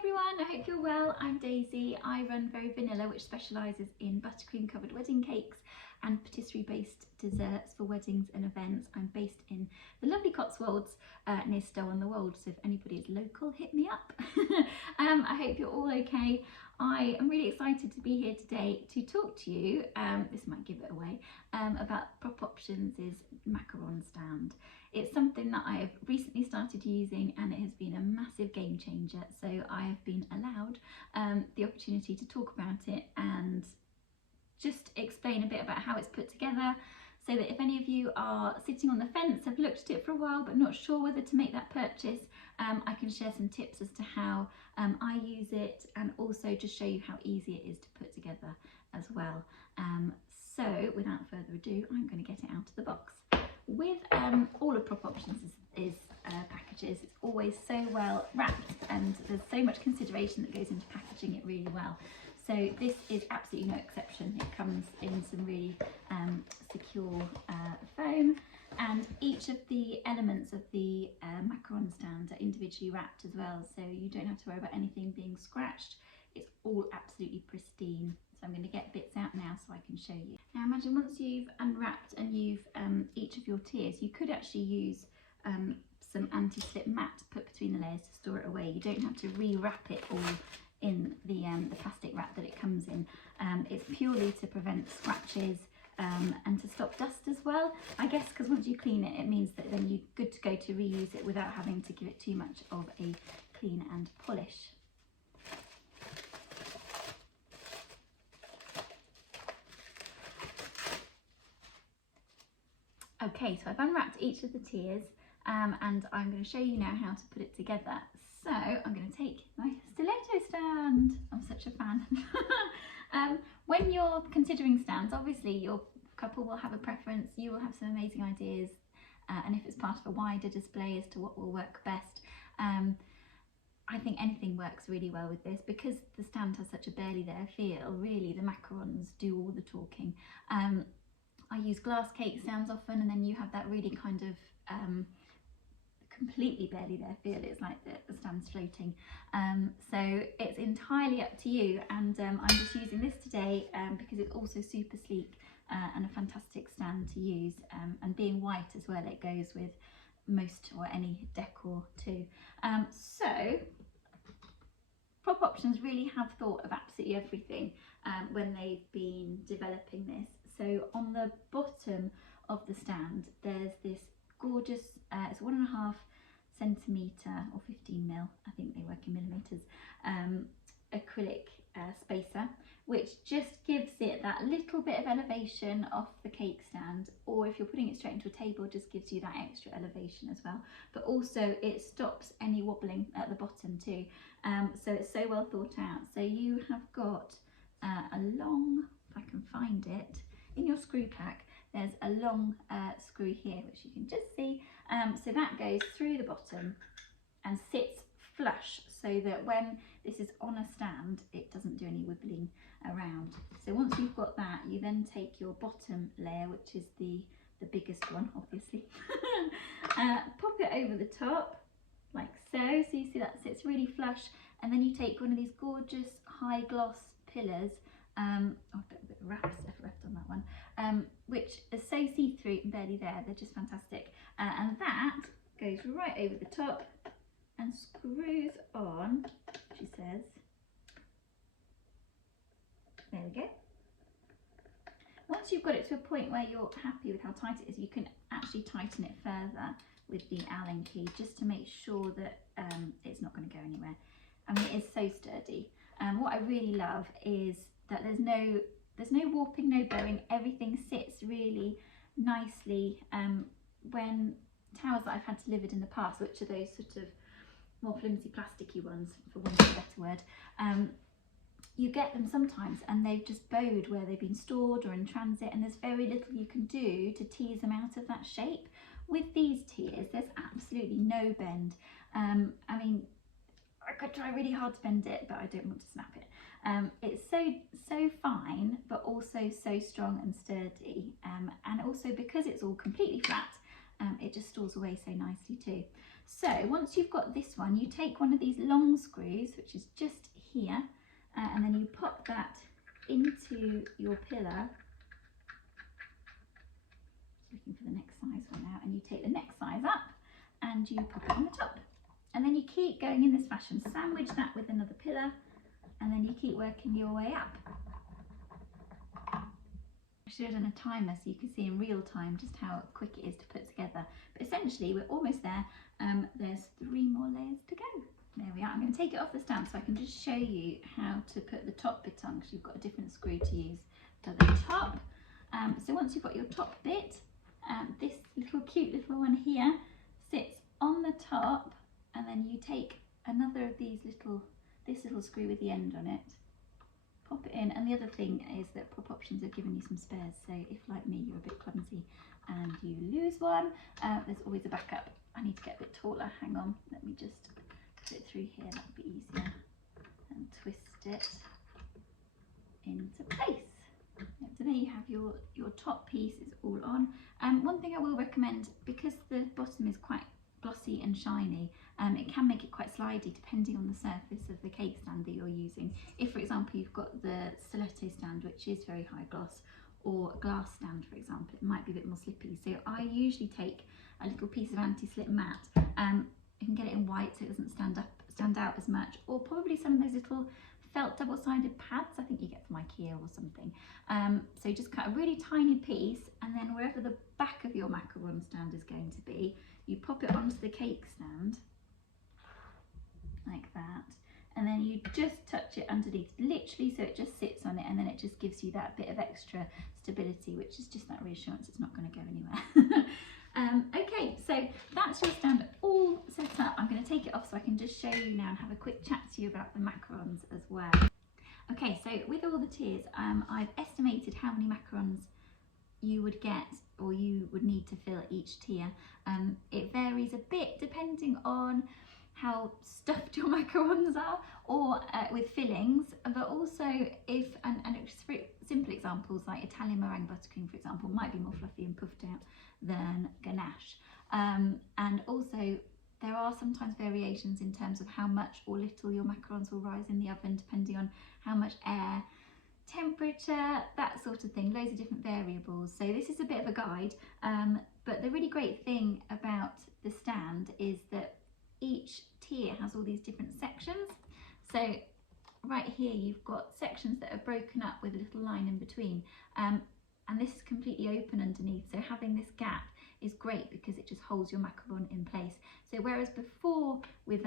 everyone, I hope you're well. I'm Daisy. I run Very Vanilla, which specialises in buttercream covered wedding cakes and patisserie based desserts for weddings and events. I'm based in the lovely Cotswolds near Stow-on-the-Wold, so if anybody is local, hit me up. I hope you're all okay. I am really excited to be here today to talk to you, this might give it away, about Prop Options' macaron stand. It's something that I have recently started using and it has been a massive game changer. So I have been allowed the opportunity to talk about it and just explain a bit about how it's put together, so that if any of you are sitting on the fence, have looked at it for a while but not sure whether to make that purchase, I can share some tips as to how I use it, and also just show you how easy it is to put together as well. So without further ado, I'm going to get it out of the box. With all of Prop Options packages, it's always so well wrapped and there's so much consideration that goes into packaging it really well. So this is absolutely no exception. It comes in some really secure foam, and each of the elements of the macaron stand are individually wrapped as well, so you don't have to worry about anything being scratched. It's all absolutely pristine. So I'm going to get bits out now so I can show you. Now imagine once you've unwrapped and you've each of your tiers, you could actually use some anti-slip mat to put between the layers to store it away. You don't have to re-wrap it all in the plastic wrap that it comes in. It's purely to prevent scratches and to stop dust as well, I guess, because once you clean it, it means that then you're good to go to reuse it without having to give it too much of a clean and polish. Okay, so I've unwrapped each of the tiers and I'm going to show you now how to put it together. So I'm going to take my stiletto stand. I'm such a fan. When you're considering stands, obviously your couple will have a preference, you will have some amazing ideas, and if it's part of a wider display as to what will work best. I think anything works really well with this because the stand has such a barely there feel. Really, the macarons do all the talking. I use glass cake stands often, and then you have that really kind of completely barely there feel. It's like the stand's floating. So it's entirely up to you, and I'm just using this today because it's also super sleek and a fantastic stand to use, and being white as well, it goes with most or any decor too. So Prop Options really have thought of absolutely everything when they've been developing this. So on the bottom of the stand, there's this gorgeous, it's 1.5 centimetre or 15 mil, I think they work in millimetres, acrylic spacer, which just gives it that little bit of elevation off the cake stand, or if you're putting it straight into a table, just gives you that extra elevation as well. But also it stops any wobbling at the bottom too. So it's so well thought out. So you have got a long, if I can find it, in your screw pack, there's a long screw here, which you can just see. So that goes through the bottom and sits flush, so that when this is on a stand, it doesn't do any wibbling around. So once you've got that, you then take your bottom layer, which is the biggest one, obviously, pop it over the top like so. So you see that sits really flush, and then you take one of these gorgeous high gloss pillars. Oh, a bit of wrap stuff left on that one, which is so see-through and barely there. They're just fantastic, and that goes right over the top and screws on, she says. There we go. Once you've got it to a point where you're happy with how tight it is, you can actually tighten it further with the Allen key, just to make sure that it's not going to go anywhere. I mean, it is so sturdy. What I really love is that there's no warping, no bowing. Everything sits really nicely. When towers that I've had delivered in the past, which are those sort of more flimsy plasticky ones, for want of a better word, you get them sometimes and they've just bowed where they've been stored or in transit, and there's very little you can do to tease them out of that shape. With these tiers, there's absolutely no bend. I mean, I could try really hard to bend it, but I don't want to snap it. It's so fine, but also so strong and sturdy, and also because it's all completely flat, it just stores away so nicely too. So once you've got this one, you take one of these long screws, which is just here, and then you pop that into your pillar. Just looking for the next size one now, and you take the next size up and you pop it on the top. And then you keep going in this fashion, sandwich that with another pillar, and then you keep working your way up. I should have done a timer so you can see in real time just how quick it is to put together. But essentially we're almost there. There's 3 more layers to go. There we are. I'm going to take it off the stand so I can just show you how to put the top bit on, because you've got a different screw to use for the top. So once you've got your top bit, this little cute little one here sits on the top, and then you take another of these this little screw with the end on it, pop it in. And the other thing is that Prop Options have given you some spares, so if like me you're a bit clumsy and you lose one, there's always a backup. I need to get a bit taller, hang on, let me just put it through here, that would be easier, and twist it into place. So there you have your top piece is all on. One thing I will recommend, because the bottom is quite glossy and shiny, it can make it quite slidey depending on the surface of the cake stand that you're using. If, for example, you've got the stiletto stand, which is very high gloss, or a glass stand, for example, it might be a bit more slippy. So I usually take a little piece of anti-slip mat. You can get it in white so it doesn't stand out as much, or probably some of those little felt double-sided pads I think you get from IKEA or something. So just cut a really tiny piece, and then wherever the back of your macaron stand is going to be, you pop it onto the cake stand like that, and then you just touch it underneath, literally, so it just sits on it, and then it just gives you that bit of extra stability, which is just that reassurance it's not going to go anywhere. Okay, so that's your stand all set up. I'm going to take it off so I can just show you now and have a quick chat to you about the macarons as well. Okay, so with all the tiers, I've estimated how many macarons you would get, or you would need to fill each tier. It varies a bit depending on how stuffed your macarons are, or with fillings, but also if, and just for simple examples like Italian meringue buttercream, for example, might be more fluffy and puffed out than ganache. And also there are sometimes variations in terms of how much or little your macarons will rise in the oven, depending on how much air, temperature, that sort of thing, loads of different variables. So this is a bit of a guide, but the really great thing about the stand is that each tier has all these different sections. So right here you've got sections that are broken up with a little line in between, and this is completely open underneath, so having this gap is great because it just holds your macaron in place. So whereas before with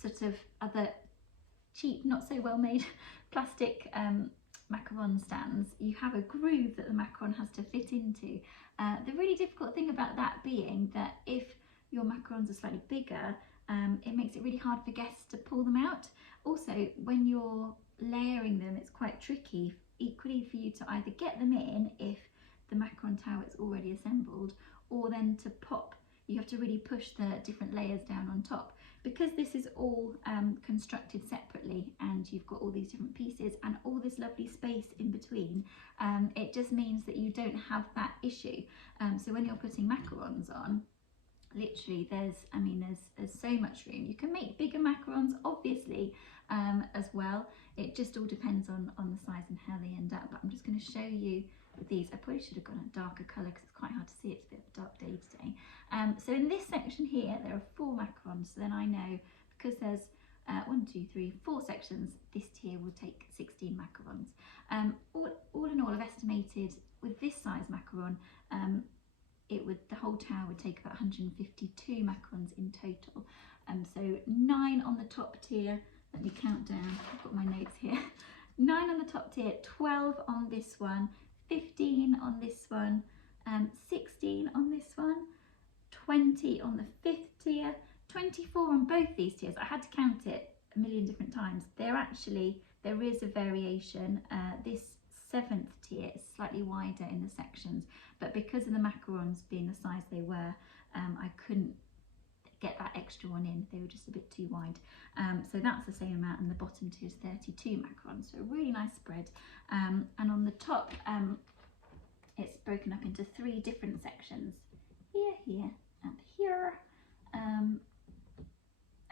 sort of other cheap, not so well made plastic macaron stands, you have a groove that the macaron has to fit into. The really difficult thing about that being that if your macarons are slightly bigger, it makes it really hard for guests to pull them out. Also, when you're layering them, it's quite tricky equally for you to either get them in if the macaron tower is already assembled, or then to pop, you have to really push the different layers down on top. Because this is all constructed separately, and you've got all these different pieces and all this lovely space in between, it just means that you don't have that issue. So when you're putting macarons on, literally there's so much room. You can make bigger macarons obviously as well. It just all depends on the size and how they end up. But I'm just going to show you these. I probably should have gone a darker colour because it's quite hard to see. It's a bit of a dark day today. So in this section here there are 4 macarons, so then I know because there's 4 sections, this tier will take 16 macarons. All in all, I've estimated with this size macaron, the whole tower would take about 152 macarons in total. So 9 on the top tier, let me count down, I've got my notes here. 9 on the top tier, 12 on this one, 15 on this one, 16 on this one, 20 on the 5th tier, 24 on both these tiers. I had to count it a million different times. There is a variation. This 7th tier is slightly wider in the sections, but because of the macarons being the size they were, I couldn't get that extra one in. They were just a bit too wide. So that's the same amount, and the bottom tier is 32 macarons, so a really nice spread. And on the top, it's broken up into 3 different sections. Here, and here.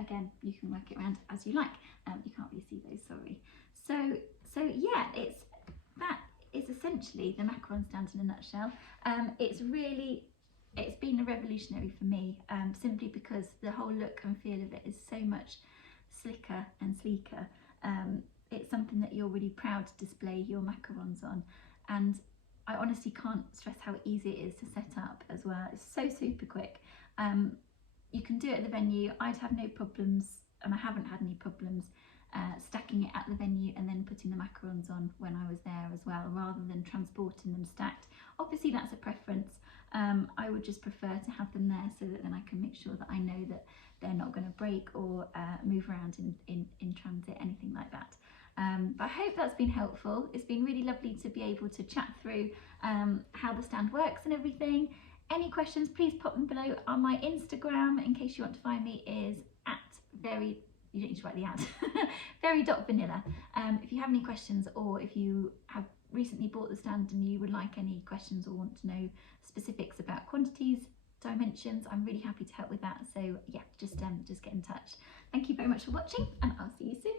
Again, you can work it around as you like. You can't really see those, sorry. So yeah, that is essentially the macaron stand in a nutshell. It's been a revolutionary for me, simply because the whole look and feel of it is so much slicker and sleeker. It's something that you're really proud to display your macarons on, and I honestly can't stress how easy it is to set up as well. It's so super quick. You can do it at the venue. I'd have no problems, and I haven't had any problems stacking it at the venue and then putting the macarons on when I was there as well, rather than transporting them stacked. Obviously that's a preference. I would just prefer to have them there so that then I can make sure that I know that they're not going to break or move around in transit, anything like that. But I hope that's been helpful. It's been really lovely to be able to chat through how the stand works and everything. Any questions, please pop them below. On my Instagram, in case you want to find me, is you don't need to write the ad, very.vanilla. If you have any questions, or if you have recently bought the stand and you would like any questions or want to know specifics about quantities, dimensions, I'm really happy to help with that. So yeah, just get in touch. Thank you very much for watching, and I'll see you soon.